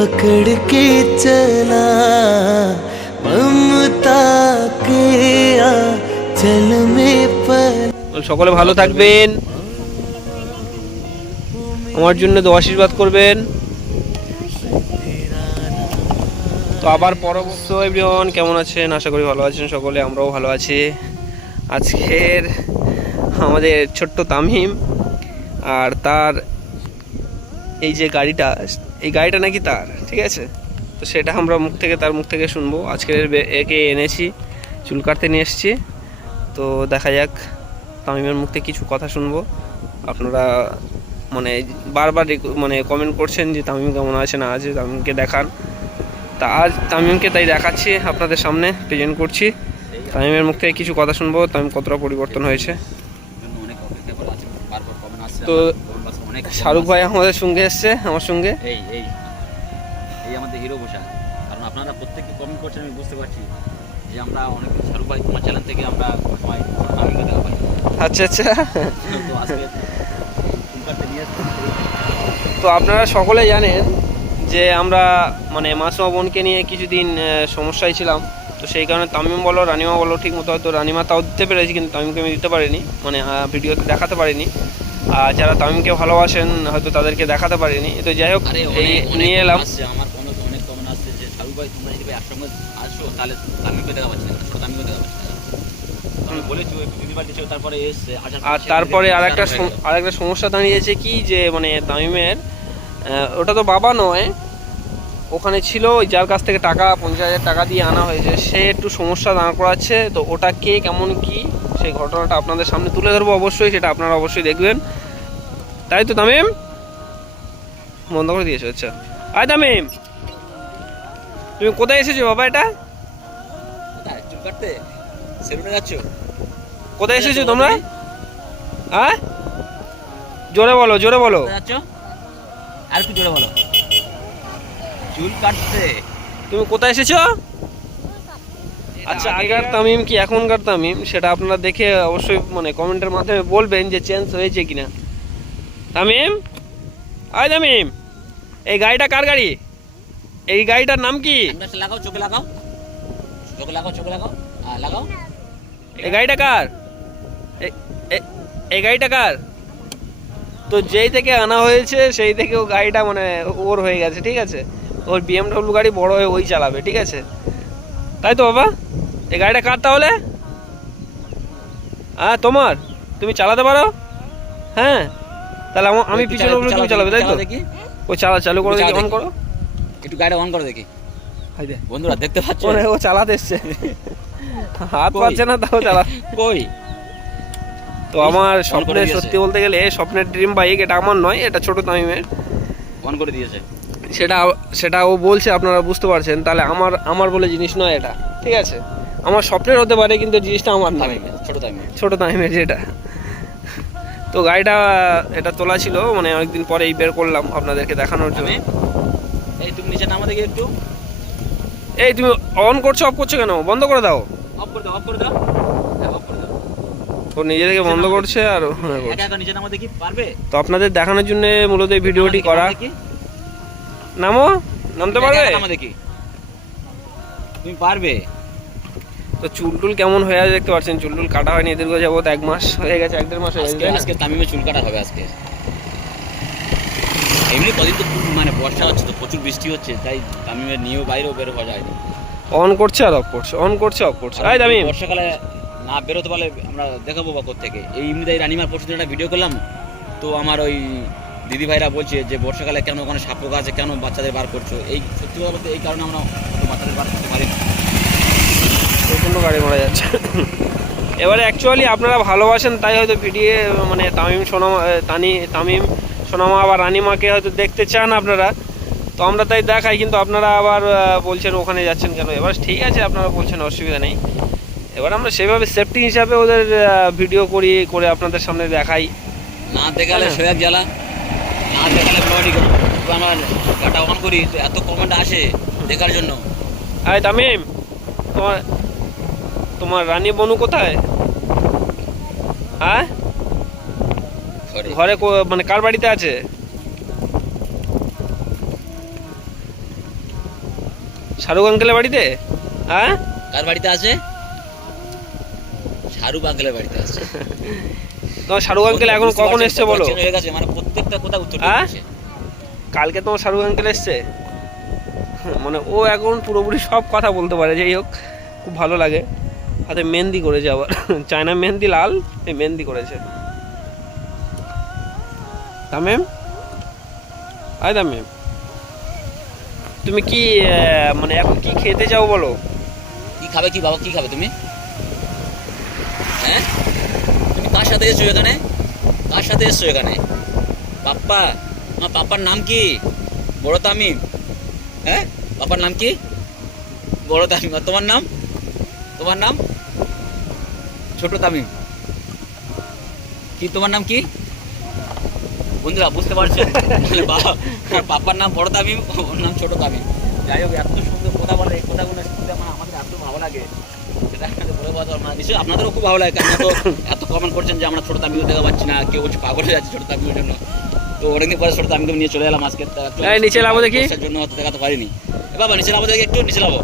पकड़ के चला ममता के आंचल में पल। সকলে ভালো থাকবেন, আমার জন্য দোয়া আশীর্বাদ করবেন। তো আবার পরবর্তী এভরিওয়ান কেমন আছেন? আশা করি ভালো আছেন সকলে, আমরাও ভালো আছি। আজকের আমাদের ছোট্ট তামিম আর তার এই যে গাড়িটা, এই গাড়িটা নাকি তার, ঠিক আছে? তো সেটা আমরা তার মুখ থেকে শুনবো। আজকের একে এনেছি, চুল কাটতে নিয়ে এসেছি। তো দেখা যাক, তামিমের মুখ থেকে কিছু কথা শুনবো। আপনারা মানে বারবার কমেন্ট করছেন যে তামিম কেমন আছে না আছে, তামিমকে দেখান। তা আজ তামিমকে তাই দেখাচ্ছি, আপনাদের সামনে প্রেজেন্ট করছি। তামিমের মুখ থেকে কিছু কথা শুনবো, তামিম কতটা পরিবর্তন হয়েছে। তো শাহরুখ ভাই আমাদের সঙ্গে এসছে, আমার সঙ্গে এই আমাদের হিরো বসা। কারণ আপনারা প্রত্যেকে কমেন্ট করছেন, আমি বুঝতে পারছি যে আমরা অনেক শাহরুখ ভাই তোমার চ্যানেল থেকে আমরা সবাই তামিমকে দেখা পাই। আচ্ছা আচ্ছা। তো আজকে নিয়ে আসছি। তো আপনারা সকলে জানেন যে আমরা মাসুমা বোনকে নিয়ে কিছুদিন সমস্যায় ছিলাম। তো সেই কারণে তামিম বলো রানিমা বলো, ঠিক মতো হয়তো রানিমা তাও দিতে পেরেছি, কিন্তু তামিমকে আমি দিতে পারিনি, ভিডিওতে দেখাতে পারিনি। আর যারা তামিমকে ভালোবাসেন হয়তো তাদেরকে দেখাতে পারিনি। তো যাই হোক, এই নিয়ে এলাম। আমার অনেক কমেন্ট আসছে যে শাহরুখ ভাই তোমরা যদি একসঙ্গে আসো তাহলে তামিমকে দেখা পাচ্ছি না, তামিমকে দেখা পাচ্ছি না। আমি বলেছি ওই দিদিবার দিয়েছে, তারপরে এসছে। আর তারপরে আরেকটা সমস্যা দাঁড়িয়েছে কি, যে তামিমের ওটা তো বাবা নয়, ওখানে ছিল যার কাছ থেকে টাকা 50,000 টাকা দিয়ে আনা হয়েছে, সে একটু সমস্যা দাঁড় করাচ্ছে। তো ওটা কে কেমন কি সেই ঘটনাটা আপনাদের সামনে তুলে ধরবো অবশ্যই, সেটা আপনারা অবশ্যই দেখবেন। তাই তো তামিম বন্ধ করে দিয়েছো? আচ্ছা, আয় তামিম, তুমি কোথায় এসেছো বাবা? এটা চুল কাটতে সেলুনে যাচ্ছো? কোথায় এসেছো তোমরা? হ্যাঁ, জোরে বলো, জোরে বলো। যাচ্ছো আর একটু জোরে বলো। চুল কাটতে তুমি কোথায় এসেছো? আচ্ছা, আগেকার তামিম কি এখনকার তামিম, সেটা আপনারা দেখে অবশ্যই কমেন্টের মাধ্যমে বলবেন যে চেঞ্জ হয়েছে কিনা। তামিম, আয় তামিম, এই গাড়িটা কার গাড়ি? এই গাড়িটার নাম কি? লাগাও, চোখে লাগাও, চোখে লাগাও, চোখে লাগাও, লাগাও। এই গাড়িটা কার? এই গাড়িটা কার? তো যেই থেকে আনা হয়েছে সেই থেকে ও গাড়িটা ওর হয়ে গেছে, ঠিক আছে? ওর BMW গাড়ি বড় হয়ে ওই চালাবে, ঠিক আছে? তাই তো বাবা? এই গাড়িটা কার তাহলে? হ্যাঁ তোমার, তুমি চালাতে পারো? হ্যাঁ, তাহলে আমি পিছনে উঠলে তুমি চালাবে, তাই তো? ও চালু করো, দেখি, অন করো একটু, গাড়িটা অন করো দেখি। বন্ধুরা দেখতে পাচ্ছ ও চালাতে এসছে, হাত পাচ্ছে না তাও চালা। কই? তো আমার স্বপ্নের, সত্যি বলতে গেলে স্বপ্নের ড্রিম বাইক এটা আমার নয়, এটা ছোট তামিমের। অন করে দিয়েছে সেটা ও বলছে, আপনারা বুঝতে পারছেন। তাহলে আমার বলে জিনিস নয় এটা, ঠিক আছে? আমার স্বপ্নের হতে পারে, কিন্তু জিনিসটা আমার নয়, ছোট তামিমের যেটা। তো গাড়িটা এটা তোলা ছিল অনেকদিন পরেই বের করলাম আপনাদেরকে দেখানোর জন্য। এই তুমি নিচে নামা দেখি একটু। এই তুমি অন করছো, অফ করছো কেন? বন্ধ করে দাও। অফ করে দাও, অফ করে দাও, অফ করে দাও। ও নিজে থেকে বন্ধ করছে আর একা নিচে নামা দেখি, পারবে? তো আপনাদের দেখানোর জন্য মূলত এই ভিডিওটি করা। নামো, নামতে পারবে? নামা দেখি, তুমি পারবে? তো চুলটুল কেমন হয়ে আছে দেখতে পাচ্ছেন, চুলটুল কাটা হয়নি দীর্ঘ যাবত 1 মাস হয়ে গেছে, 1-1.5 মাস হয়ে গেছে। আজকে তামিমের চুল কাটা হবে আজকে। এমনি কদিন তো বর্ষা হচ্ছে, তো প্রচুর বৃষ্টি হচ্ছে, তাই তামিমের নিয়েও বাইরেও বের হওয়া যায় না। অন করছে আর অফ করছে, অন করছে অফ করছে। আয় তামিম, বর্ষাকালে না বেরোতে পারলে আমরা দেখাবো বা থেকে। এই এমনিতেই রানিমার পরশুদিন একটা ভিডিও করলাম, তো আমার ওই দিদি ভাইরা বলছে যে বর্ষাকালে কেন ওখানে সাপ পোকা আছে, কেন বাচ্চাদের বার করছো? এই সত্যি কথা বলতে এই কারণে আমরা বাচ্চাদের বার করতে পারি না, প্রচণ্ড গাড়ি মারা যাচ্ছে। এবারে অ্যাকচুয়ালি আপনারা ভালোবাসেন তাই হয়তো ভিডিও তামিম সোনামা আবার রানিমাকে হয়তো দেখতে চান আপনারা, তো আমরা তাই দেখাই। কিন্তু আপনারা আবার বলছেন ওখানে যাচ্ছেন কেন। এবার ঠিক আছে, আপনারা বলছেন, অসুবিধা নেই। এবার আমরা সেভাবে সেফটি হিসাবে ওদের ভিডিও করে আপনাদের সামনে দেখাই। না দেখালে সোয়াগ জ্বালা, না দেখালে ব্লডি আমার গাটা অন করি, তো এত কমেন্ট আসে দেখার জন্য। আয় তামিম, তোমার রানী বনু কোথায়? হ্যাঁ, ঘরে কার বাড়িতে আছে? শাহরুখ আঙ্কেলের বাড়িতে? হ্যাঁ, কার বাড়িতে আছে? শাহরুখ আঙ্কেলের বাড়িতে আছে। তোমার শাহরুখ আঙ্কেল এখন কখন এসছে বলো? হয়ে গেছে মানে প্রত্যেকটা কথা উত্তর হ্যাঁ? দিচ্ছে। কালকে তোমার শাহরুখ আঙ্কেল এসছে, মানে ও এখন পুরোপুরি সব কথা বলতে পারে। যাই হোক, খুব ভালো লাগে। হাতে মেহেন্দি করেছে আবার, চায়না মেহেন্দি লাল, এই মেহেন্দি করেছে। তামিম, আয় তামিম, তুমি কি মানে এখন কি খেতে চাও বলো? কি খাবে কি বাবা, কি খাবে তুমি? হ্যাঁ, তুমি কার সাথে এসছো এখানে? কার সাথে এসছো এখানে? পাপ্পা, আমার পাপ্পার নাম কি? বড় তামিম। হ্যাঁ, পাপ্পার নাম কি? বড় তামিম। আর তোমার নাম? তোমার নাম ছোট তামিম। কি তোমার নাম কি? বন্ধুরা বুঝতে পারছো? মানে বাবা, পাপ্পার নাম বড় তামিম, ওর নাম ছোট তামিম। যাই হোক, এত সুন্দর কথা বলে, এই কথাগুলো শুনতে মানে আমাদের এত ভালো লাগে, সেটা বলে বলতে পারবো না। নিশ্চয়ই আপনাদেরও খুব ভালো লাগে, কারণ তো এত কমেন্ট করছেন যে আমরা ছোট তামিমও দেখা পাচ্ছি না, কেউ হচ্ছে পাগল হয়ে যাচ্ছে ছোট তামিমের জন্য। তো অনেকদিন পরে ছোট তামিমকে নিয়ে চলে এলাম আজকে। নিচে লাবো দেখি, জন্য হয়তো দেখাতে পারিনি। বাবা নিচে লাবো দেখি, একটু নিচে লাবো।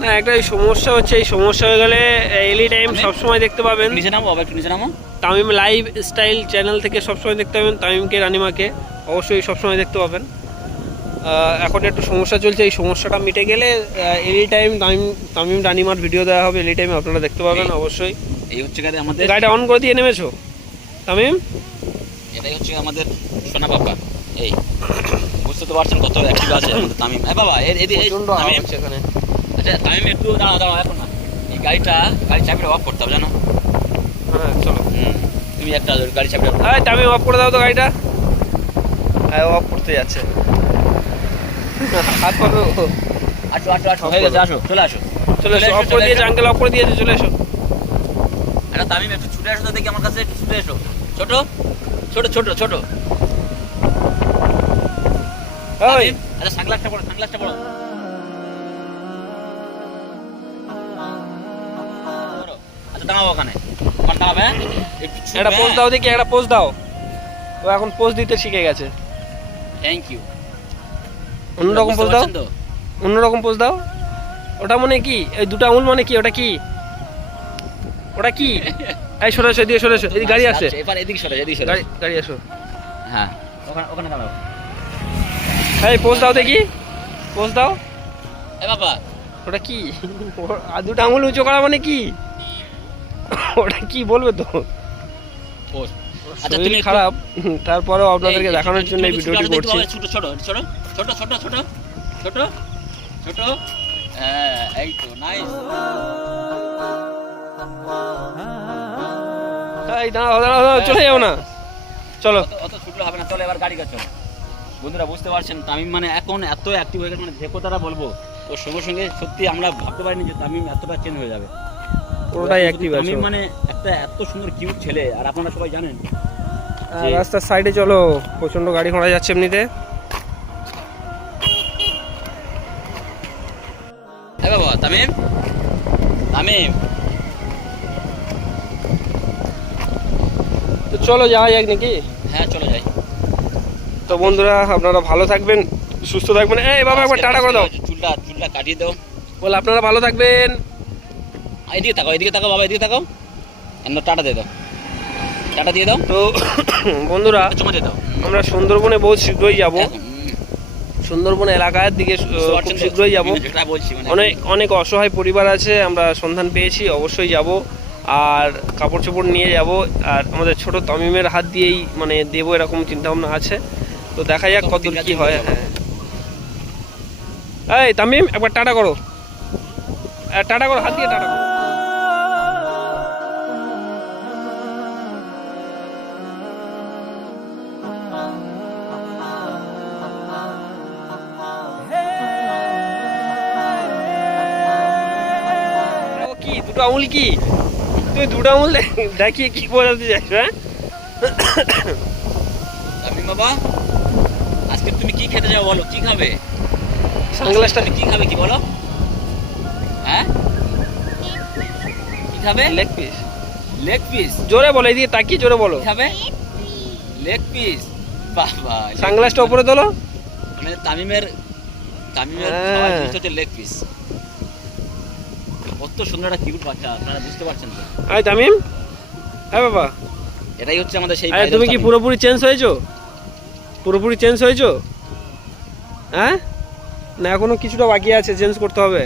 না একটা সমস্যা হচ্ছে, এই সমস্যা হয়ে গেলে এনি টাইম সবসময় দেখতে পাবেন। নিচে নামো বাবা, একটু নিচে নামো। তামিম লাইভ স্টাইল চ্যানেল থেকে সবসময় দেখতে পাবেন তামিমকে, রানিমাকে অবশ্যই সবসময় দেখতে পাবেন। এখন একটু সমস্যা চলছে, এই সমস্যাটা মিটে গেলে এনি টাইম তামিম রানিমার ভিডিও দেওয়া হবে, এনি টাইম আপনারা দেখতে পাবেন অবশ্যই। এই হচ্ছে গাড়ি আমাদের, গাড়িটা অন করে দিয়ে নেমেছো তামিম? এটাই হচ্ছে আমাদের সোনা বাবা। এই বুঝতে তো পারছেন কত অ্যাক্টিভ আছে আমাদের তামিম। হ্যাঁ বাবা, প্রচন্ড আওয়াজ হচ্ছে এখানে। আচ্ছা তামিম একটু দাঁড়াও এখন না, এই গাড়ির চাবিটা অফ করতে হবে জানো? হ্যাঁ চলো, তুমি একটা গাড়ি চাবিটা হ্যাঁ তামিম অফ করে দাও তো গাড়িটা। হ্যাঁ অফ করতে যাচ্ছে, হাত পাবে। আসো আসো আসো, হয়ে গেছে, আসো চলে আসো চলে এসো, অফ করে দিয়েছে আঙ্কেল, অফ করে দিয়েছে, চলে এসো। আচ্ছা তামিম একটু ছুটে আসো তো দেখি আমার কাছে, একটু ছুটে এসো। ছোট ছোট ছোট ছোট ওই আচ্ছা সানগ্লাসটা পড়ো, সানগ্লাসটা পড়ো। আচ্ছা দাঁড়াও ওখানে, ওখানে দাঁড়াবে। একটা পোজ দাও দেখি, একটা পোজ দাও। ও এখন পোজ দিতে শিখে গেছে। Thank you. অন্যরকম পোজ দাও, অন্যরকম পোজ দাও। ওটা মানে কি, এই দুটো আঙুল মানে কি, ওটা কি, ওটা কি? এই সরে এসো, এদিকে সরে এসো, এদিকে গাড়ি আসছে। এবার এদিকে সরে, এদিকে সরে। গাড়ি আসো। হ্যাঁ ওখানে ওখানে দাঁড়াও। এই পোজ দাও দেখি, পোজ দাও। এ বাবা ওটা কি? আর দুটো আঙুল উঁচু করা মানে কি? ওটা কি বলবে তো? পোস্ট। আচ্ছা শরীর তুমি খারাপ, তারপরেও আপনাদেরকে দেখানোর জন্য এই ভিডিওটি করছি। ছোট ছোট ছোট ছোট ছোট ছোট ছোট ছোট। হ্যাঁ এই তো নাইস। এই দাঁড়াও দাঁড়াও দাঁড়াও, চলে যাও না, চলো। অত ছুটলে হবে না, চলো এবার গাড়ি কাজ চলো। বন্ধুরা বুঝতে পারছেন তামিম মানে এখন এত অ্যাক্টিভ হয়ে গেছে, মানে যে কথাটা বলবো ওর সঙ্গে সঙ্গে সত্যি আমরা ভাবতে পারিনি যে তামিম এতটা চেঞ্জ হয়ে যাবে। পুরোটাই অ্যাক্টিভ আছে। তামিম মানে একটা এত সুন্দর কিউট ছেলে, আর আপনারা সবাই জানেন। রাস্তার সাইডে চলো, প্রচন্ড গাড়ি ঘোড়া যাচ্ছে এমনিতে। হ্যাঁ বাবা তামিম, তামিম তো চলো যাওয়া যাক নাকি? হ্যাঁ চলো যাই। তো বন্ধুরা আপনারা ভালো থাকবেন, সুস্থ থাকবেন। এই বাবা একবার টাটা করে দাও, চুলটা কাটিয়ে দাও। বল আপনারা ভালো থাকবেন। এদিকে তাকাও, এদিকে তাকাও বাবা, এদিকে তাকাও। এমন টাটা দিয়ে দাও, টাটা দিয়ে দাও। তো বন্ধুরা চুমা দিয়ে দাও। আমরা সুন্দরবনে বহুত শীঘ্রই যাব, সুন্দরবন এলাকার দিকে খুব শীঘ্রই যাব। যেটা বলছি মানে অনেক অনেক অসহায় পরিবার আছে, আমরা সন্ধান পেয়েছি, অবশ্যই যাব। আর কাপড় চোপড় নিয়ে যাব, আর আমাদের ছোট তামিমের হাত দিয়েই মানে দেবো এরকম চিন্তাভাবনা আছে। তো দেখা যাক কতদূর কি হয়। হ্যাঁ এই তামিম একবার টাটা করো, টাটা করো, হাত দিয়ে টাটা করো। ও কি দুটো আঙুল, কি তুই দুটো আঙুল দেখিয়ে কি বোঝাতে চাইছো? হ্যাঁ তামিম বাবা আজকে তুমি কি খেতে যাও বলো, কি খাবে? সানগ্লাসটা কি খাবে কি বলো? হ্যাঁ কি খাবে? Leg piece. Leg piece? জোরে বলো, এদিকে তাকিয়ে জোরে বলো। কি খাবে? Leg piece. বাবা সানগ্লাসটা উপরে তোলো। মানে তামিমের তামিমের হ্যাঁ। খাওয়ার জিনিস হচ্ছে লেগ পিস। কত সুন্দর একটা কিউট বাচ্চা, আপনারা বুঝতে পারছেন তো? আয় তামিম, হ্যাঁ বাবা, এটাই হচ্ছে আমাদের সেই আরে viral তুমি কি তামিম। পুরোপুরি চেঞ্জ হয়েছো? পুরোপুরি চেঞ্জ হয়েছো? হ্যাঁ, না এখনো কিছুটা বাকি আছে, চেঞ্জ করতে হবে।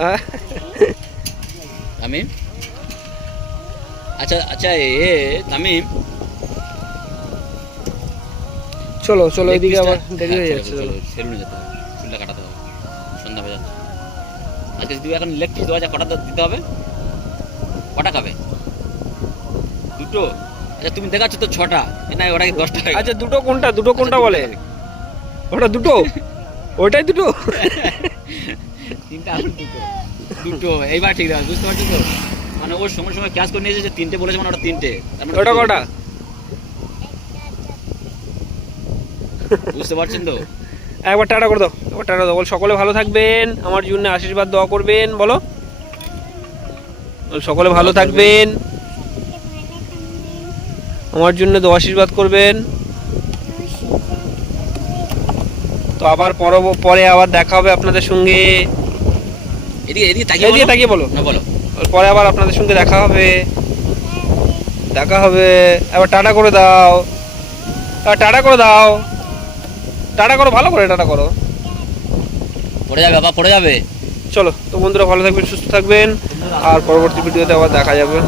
হ্যাঁ? তামিম, আচ্ছা আচ্ছা, তামিম, চলো চলো, leg এদিকে piece টা- আবার দেরি হ্যাঁ, হয়ে চলো, যাচ্ছে। চলো, চলো সেলুনে যেতে হবে, চুলটা কাটাতে হবে, সন্ধ্যা হয়ে যাচ্ছে। আজকে যদি এখন লেগ পিস দেওয়া যায়, কটা দিতে হবে? কটা খাবে? দুটো? আচ্ছা তুমি দেখাচ্ছ তো 6টা, না ওটা কি 10টা? আচ্ছা দুটো কোনটা, দুটো কোনটা বলে? ওটা দুটো, ওইটাই দুটো। তিনটা আলু দুটো, দুটো এইবার ঠিক আছে, বুঝতে পারছো তো? মানে ওর সময় সময় ক্লাস করে নিয়েছে যে 3টে বলেছে, মানে ওটা 3টে, তার মানে ওটা দুটো। কটা? বুঝতে পারছেন তো? একবার টাটা করে দাও, একবার টাটা দাও, বল সকলে ভালো থাকবেন, আমার জন্য আশীর্বাদ দোয়া করবেন, বলো বল সকলে ভালো থাকবেন, আমার জন্য দোয়া আশীর্বাদ করবেন। তো আবার পরে আবার দেখা হবে আপনাদের সঙ্গে। এদিকে এদিকে এদিকে তাকিয়ে তাকিয়ে বলো। না বলো। পরে আবার আপনাদের সঙ্গে দেখা হবে, দেখা হবে। এবার টাটা করে দাও, এবার টাটা করে দাও, টাটা করো, ভালো করে টাটা করো। পড়ে যাবে বাবা, পড়ে যাবে। চলো তো বন্ধুরা, ভালো থাকবেন, সুস্থ থাকবেন, আর পরবর্তী ভিডিওতে আবার দেখা যাবে।